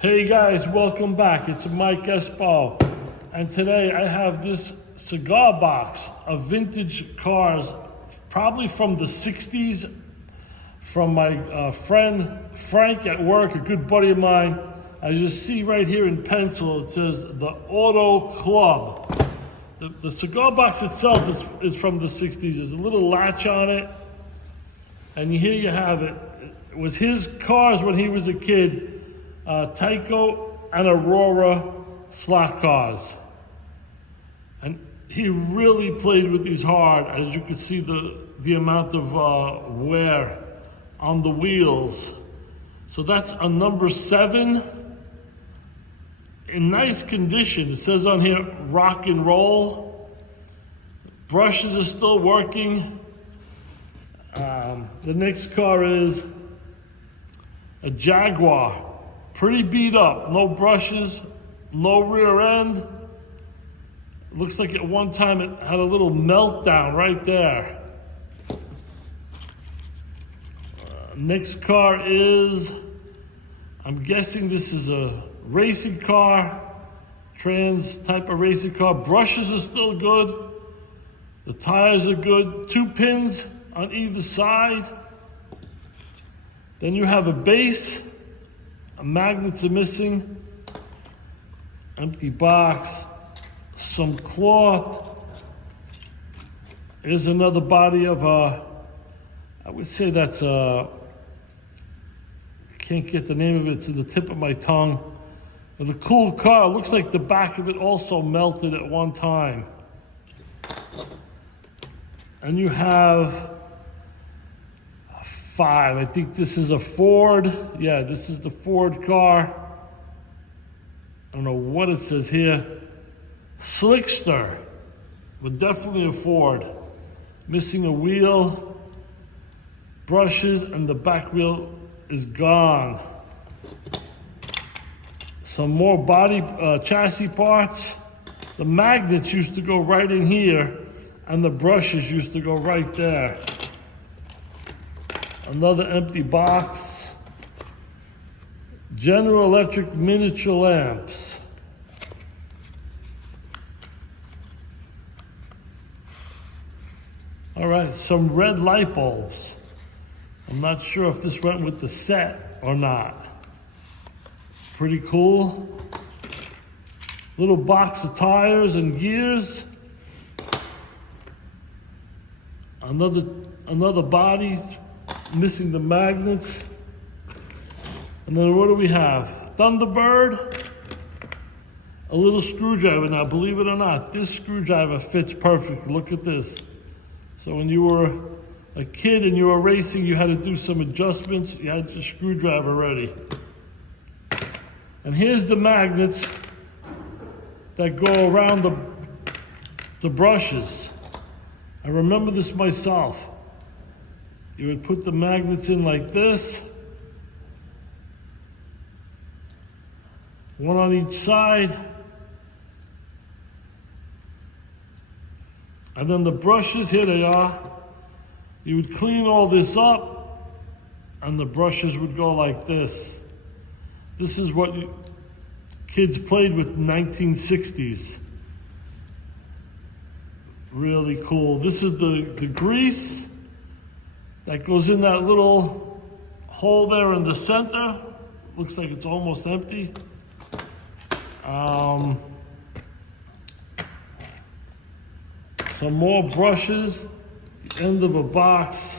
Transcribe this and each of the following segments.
Hey guys, welcome back. It's Mike Espo. And today I have this cigar box of vintage cars, probably from the 60s, from my friend Frank at work, a good buddy of mine. As you see right here in pencil, it says the Auto Club. The cigar box itself is from the 60s. There's a little latch on it. And here you have it. It was his cars when he was a kid. Tyco and Aurora slot cars. And he really played with these hard. As you can see, the amount of wear on the wheels. So that's a number 7 in nice condition. It says on here, rock and roll. Brushes are still working. The next car is a Jaguar. Pretty beat up, no brushes, no rear end. It looks like at one time it had a little meltdown right there. Next car is, I'm guessing this is a racing car, trans type of racing car. Brushes are still good. The tires are good. 2 pins on either side. Then you have a base. Magnets are missing, empty box, some cloth. Here's another body of I would say that's I can't get the name of it, it's in the tip of my tongue. But a cool car, it looks like the back of it also melted at one time. And you have 5. I think this is a Ford. Yeah, this is the Ford car. I don't know what it says here. Slickster, but definitely a Ford. Missing a wheel, brushes, and the back wheel is gone. Some more body chassis parts. The magnets used to go right in here, and the brushes used to go right there. Another empty box. General Electric miniature lamps. All right, some red light bulbs. I'm not sure if this went with the set or not. Pretty cool. Little box of tires and gears. Another body. Missing the magnets. And then what do we have? Thunderbird. A little screwdriver. Now, believe it or not, this screwdriver fits perfectly. Look at this. So when you were a kid and you were racing, you had to do some adjustments. You had your screwdriver ready. And here's the magnets that go around the brushes. I remember this myself. You would put the magnets in like this, one on each side, and then the brushes, here they are. You would clean all this up, and the brushes would go like this. This is what kids played with 1960's. Really cool. This is the grease that goes in that little hole there in the center. Looks like it's almost empty. Some more brushes. The end of a box.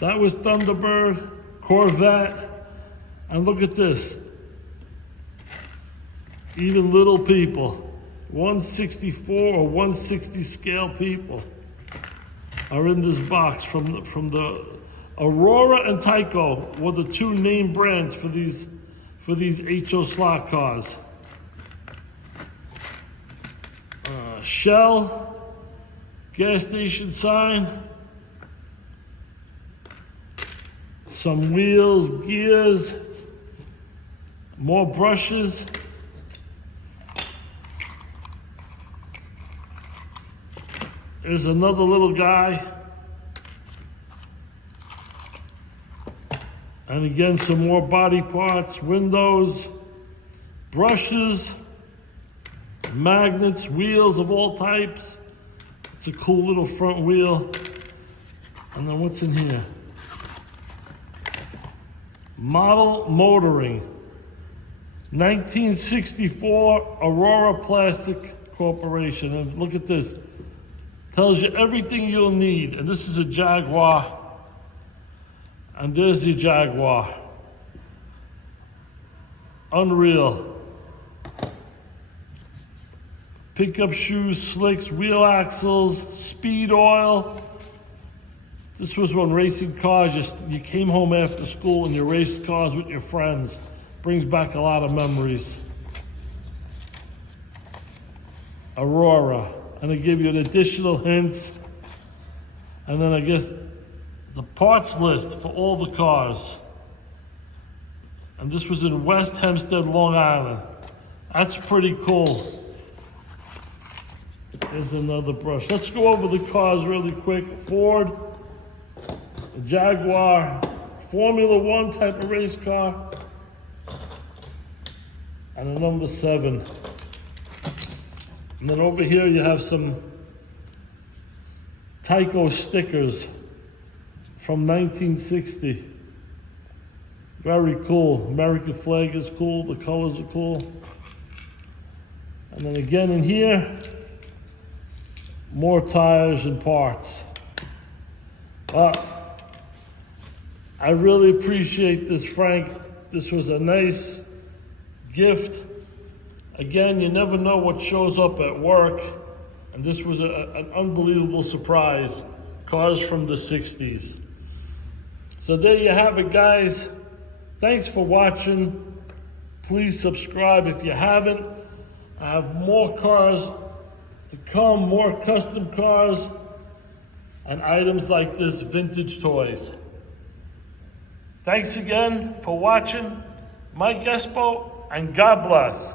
That was Thunderbird, Corvette. And look at this. Even little people. 164 or 160 scale people are in this box from the Aurora and Tyco were the 2 name brands for these HO slot cars. Shell, gas station sign, some wheels, gears, more brushes. There's another little guy. And again, some more body parts, windows, brushes, magnets, wheels of all types. It's a cool little front wheel. And then what's in here? Model motoring. 1964 Aurora Plastic Corporation. And look at this. Tells you everything you'll need. And this is a Jaguar. And there's the Jaguar. Unreal. Pickup shoes, slicks, wheel axles, speed oil. This was when racing cars, you came home after school and you raced cars with your friends. Brings back a lot of memories. Aurora. And they give you an additional hints. And then I guess the parts list for all the cars. And this was in West Hempstead, Long Island. That's pretty cool. There's another brush. Let's go over the cars really quick. Ford, a Jaguar, Formula One type of race car, and a number 7. And then over here you have some Tyco stickers from 1960. Very cool. American flag is cool. The colors are cool. And then again in here, more tires and parts. I really appreciate this, Frank. This was a nice gift. Again, you never know what shows up at work. And this was an unbelievable surprise. Cars from the 60s. So there you have it, guys. Thanks for watching. Please subscribe if you haven't. I have more cars to come, more custom cars, and items like this, vintage toys. Thanks again for watching. Mike Espo, and God bless.